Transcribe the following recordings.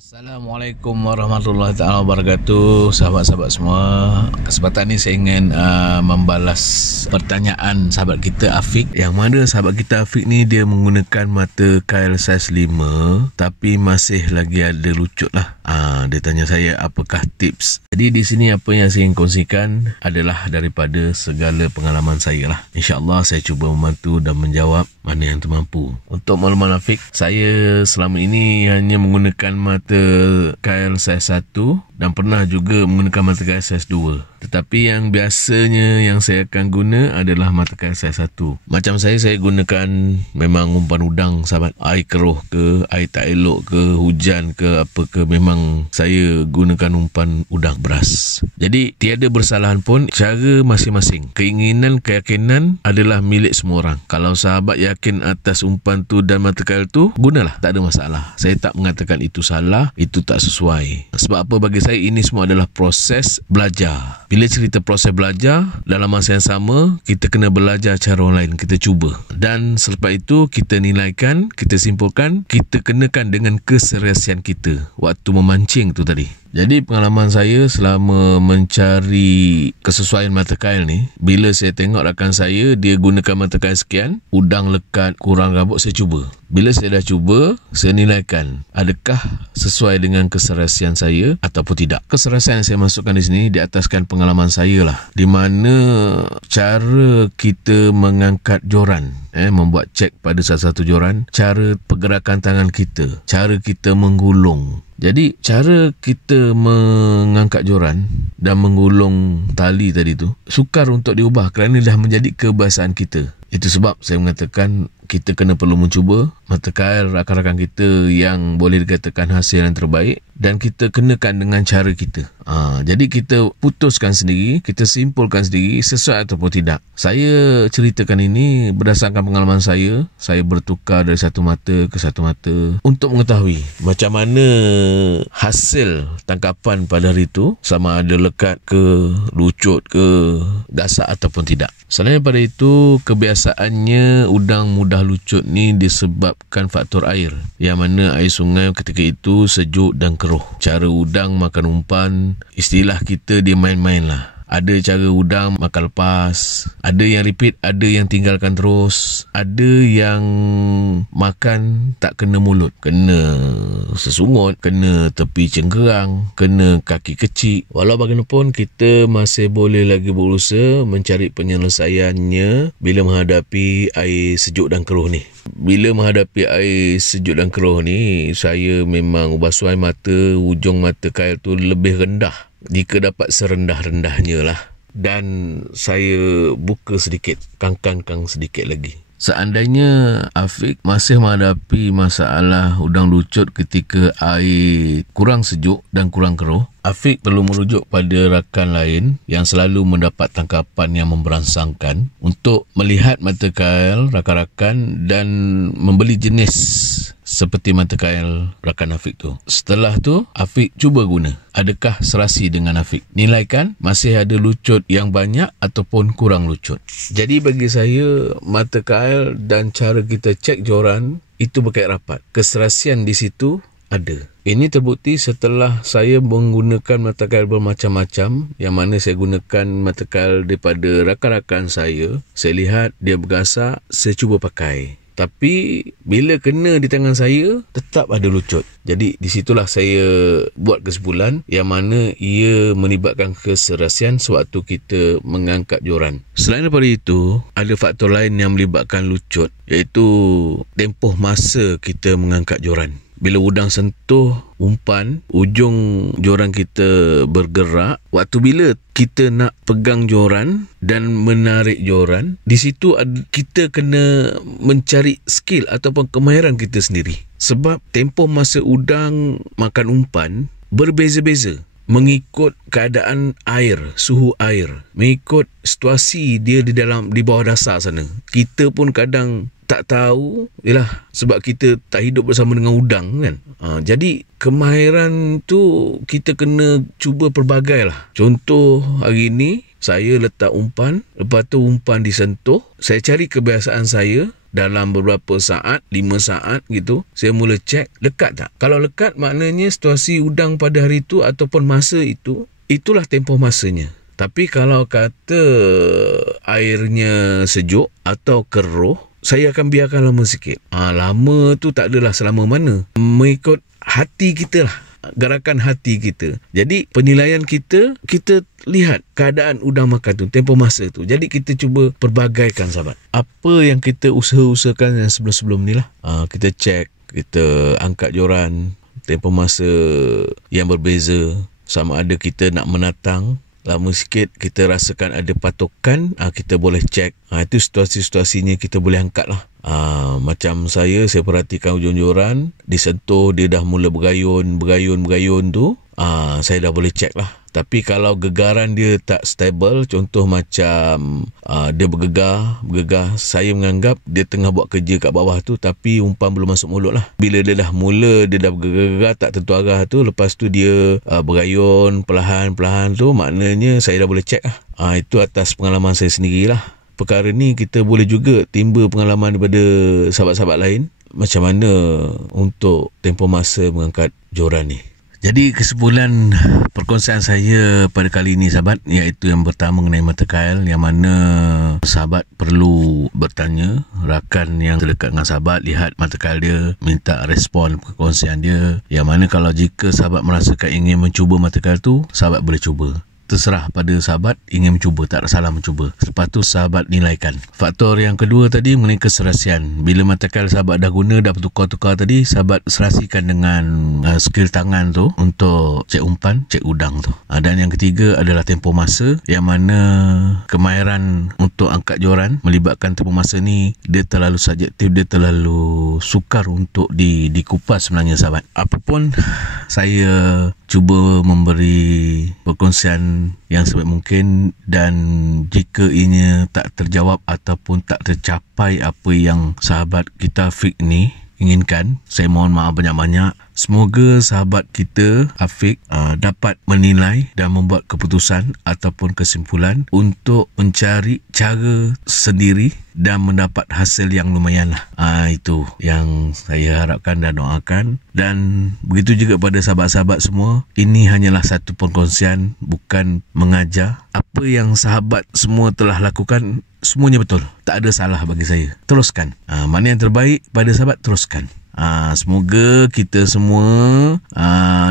Assalamualaikum warahmatullahi taala wabarakatuh, sahabat-sahabat semua. Kesempatan ni saya ingin membalas pertanyaan sahabat kita Afiq, yang mana sahabat kita Afiq ni dia menggunakan mata kail saiz 5 tapi masih lagi ada lucut lah. Dia tanya saya apakah tips. Jadi di sini apa yang saya ingin kongsikan adalah daripada segala pengalaman saya lah. InsyaAllah saya cuba membantu dan menjawab mana yang termampu. Untuk makluman Afiq, saya selama ini hanya menggunakan mata kail saiz 1 dan pernah juga menggunakan mata kail saiz 2. Tetapi yang biasanya yang saya akan guna adalah mata kail saiz 1. Macam saya gunakan memang umpan udang sahabat. Air keruh ke, air tak elok ke, hujan ke, apa ke, memang saya gunakan umpan udang beras. Jadi tiada bersalahan pun, cara masing-masing. Keinginan, keyakinan adalah milik semua orang. Kalau sahabat yakin atas umpan tu dan mata kail tu, gunalah, tak ada masalah. Saya tak mengatakan itu salah, itu tak sesuai. Sebab apa, bagi saya ini semua adalah proses belajar. Bila cerita proses belajar, dalam masa yang sama kita kena belajar cara orang lain, kita cuba, dan selepas itu kita nilaikan, kita simpulkan, kita kenakan dengan keserasian kita waktu memancing tu tadi. Jadi pengalaman saya selama mencari kesesuaian mata kail ni, bila saya tengok rakan saya dia gunakan mata kail sekian, udang lekat, kurang rabuk, saya cuba. Bila saya dah cuba, saya nilaikan adakah sesuai dengan keserasian saya ataupun tidak. Keserasian yang saya masukkan di sini di ataskan pengalaman saya lah, di mana cara kita mengangkat joran, membuat cek pada satu-satu joran, cara pergerakan tangan kita, cara kita menggulung. Jadi cara kita mengangkat joran dan menggulung tali tadi tu sukar untuk diubah kerana dah menjadi kebiasaan kita. Itu sebab saya mengatakan kita kena perlu mencuba mata kail rakan-rakan kita yang boleh dikatakan hasil yang terbaik, dan kita kenakan dengan cara kita. Jadi kita putuskan sendiri, kita simpulkan sendiri sesuai ataupun tidak. Saya ceritakan ini berdasarkan pengalaman saya. Saya bertukar dari satu mata ke satu mata untuk mengetahui macam mana hasil tangkapan pada hari itu, sama ada lekat ke, lucut ke, gasak ataupun tidak. Selain daripada itu, kebiasaannya udang mudah lucut ni disebabkan faktor air, yang mana air sungai ketika itu sejuk dan keruh. Cara udang makan umpan, istilah kita dia main-main lah. Ada cara udang makan lepas, ada yang repeat, ada yang tinggalkan terus, ada yang makan tak kena mulut, kena sesungut, kena tepi cengkerang, kena kaki kecil. Walau bagaimanapun kita masih boleh lagi berusaha mencari penyelesaiannya bila menghadapi air sejuk dan keruh ni. Bila menghadapi air sejuk dan keruh ni, saya memang basuh air mata, ujung mata kail tu lebih rendah jika dapat serendah-rendahnya lah. Dan saya buka sedikit, kangkang sedikit lagi. Seandainya Afiq masih menghadapi masalah udang lucut ketika air kurang sejuk dan kurang keruh, Afiq perlu merujuk pada rakan lain yang selalu mendapat tangkapan yang memberansangkan untuk melihat mata kail rakan-rakan dan membeli jenis seperti mata kail rakan Afiq tu. Setelah tu, Afiq cuba guna. Adakah serasi dengan Afiq? Nilaikan masih ada lucut yang banyak ataupun kurang lucut. Jadi bagi saya, mata kail dan cara kita cek joran itu berkait rapat. Keserasian di situ ada. Ini terbukti setelah saya menggunakan mata kail bermacam-macam, yang mana saya gunakan mata kail daripada rakan-rakan saya. Saya lihat dia bergasak, saya cuba pakai. Tapi bila kena di tangan saya, tetap ada lucut. Jadi di situlah saya buat kesimpulan yang mana ia melibatkan keserasian sewaktu kita mengangkat joran. Selain daripada itu, ada faktor lain yang melibatkan lucut, iaitu tempoh masa kita mengangkat joran. Bila udang sentuh umpan, ujung joran kita bergerak. Waktu bila kita nak pegang joran dan menarik joran, di situ kita kena mencari skill ataupun kemahiran kita sendiri. Sebab tempoh masa udang makan umpan berbeza-beza mengikut keadaan air, suhu air, mengikut situasi dia di bawah dasar sana. Kita pun kadang tak tahu, sebab kita tak hidup bersama dengan udang kan. Jadi kemahiran tu kita kena cuba pelbagai lah. Contoh hari ni saya letak umpan, lepas tu umpan disentuh, saya cari kebiasaan saya dalam beberapa saat, 5 saat gitu, saya mula cek lekat tak. Kalau lekat maknanya situasi udang pada hari itu ataupun masa itu, itulah tempoh masanya. Tapi kalau kata airnya sejuk atau keruh, saya akan biarkan lama sikit. Lama tu tak adalah selama mana. Mengikut hati kita lah, gerakan hati kita. Jadi penilaian kita lihat keadaan udang makan tu, tempoh masa tu. Jadi kita cuba perbagaikan sahabat. Apa yang kita usahakan yang sebelum-sebelum ni lah. Kita cek, kita angkat joran, tempoh masa yang berbeza. Sama ada kita nak menatang lama sikit, kita rasakan ada patokan, kita boleh cek. Itu situasi-situasinya kita boleh angkat lah. Macam saya perhatikan ujung joran, disentuh dia dah mula bergayun tu, saya dah boleh cek lah. Tapi kalau gegaran dia tak stable, contoh macam dia bergegar, saya menganggap dia tengah buat kerja kat bawah tu, tapi umpan belum masuk mulut lah. Bila dia dah bergegar tak tentu arah tu, lepas tu dia bergayun perlahan-perlahan tu, maknanya saya dah boleh cek lah. Itu atas pengalaman saya sendirilah. Perkara ni kita boleh juga timba pengalaman daripada sahabat-sahabat lain, macam mana untuk tempoh masa mengangkat joran ni. Jadi kesimpulan perkongsian saya pada kali ini sahabat, iaitu yang pertama mengenai mata kail, yang mana sahabat perlu bertanya rakan yang terdekat dengan sahabat, lihat mata kail dia, minta respon perkongsian dia. Yang mana kalau jika sahabat merasakan ingin mencuba mata kail tu, sahabat boleh cuba. Terserah pada sahabat ingin mencuba, tak ada salah mencuba. Lepas tu sahabat nilaikan. Faktor yang kedua tadi mengenai keserasian. Bila mata kail sahabat dah guna, dah bertukar-tukar tadi, sahabat serasikan dengan skill tangan tu untuk cek umpan, cek udang tu. Dan yang ketiga adalah tempoh masa, yang mana kemahiran untuk angkat joran melibatkan tempoh masa ni, dia terlalu subjektif, dia terlalu sukar untuk dikupas sebenarnya sahabat. Apapun, saya cuba memberi perkongsian yang sebaik mungkin, dan jika ianya tak terjawab ataupun tak tercapai apa yang sahabat kita Afiq ni inginkan, saya mohon maaf banyak-banyak. Semoga sahabat kita Afiq dapat menilai dan membuat keputusan ataupun kesimpulan untuk mencari cara sendiri dan mendapat hasil yang lumayan lah. Itu yang saya harapkan dan doakan. Dan begitu juga pada sahabat-sahabat semua, ini hanyalah satu perkongsian, bukan mengajar. Apa yang sahabat semua telah lakukan, semuanya betul, tak ada salah bagi saya. Teruskan, mana yang terbaik pada sahabat, teruskan. Semoga kita semua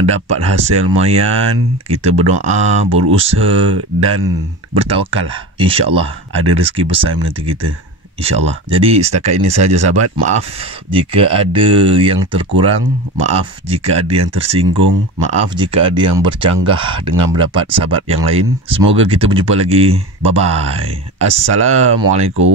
dapat hasil lumayan. Kita berdoa, berusaha dan bertawakal. InsyaAllah ada rezeki besar menanti kita, InsyaAllah. Jadi setakat ini sahaja sahabat. Maaf jika ada yang terkurang, maaf jika ada yang tersinggung, maaf jika ada yang bercanggah dengan pendapat sahabat yang lain. Semoga kita berjumpa lagi. Bye-bye. Assalamualaikum.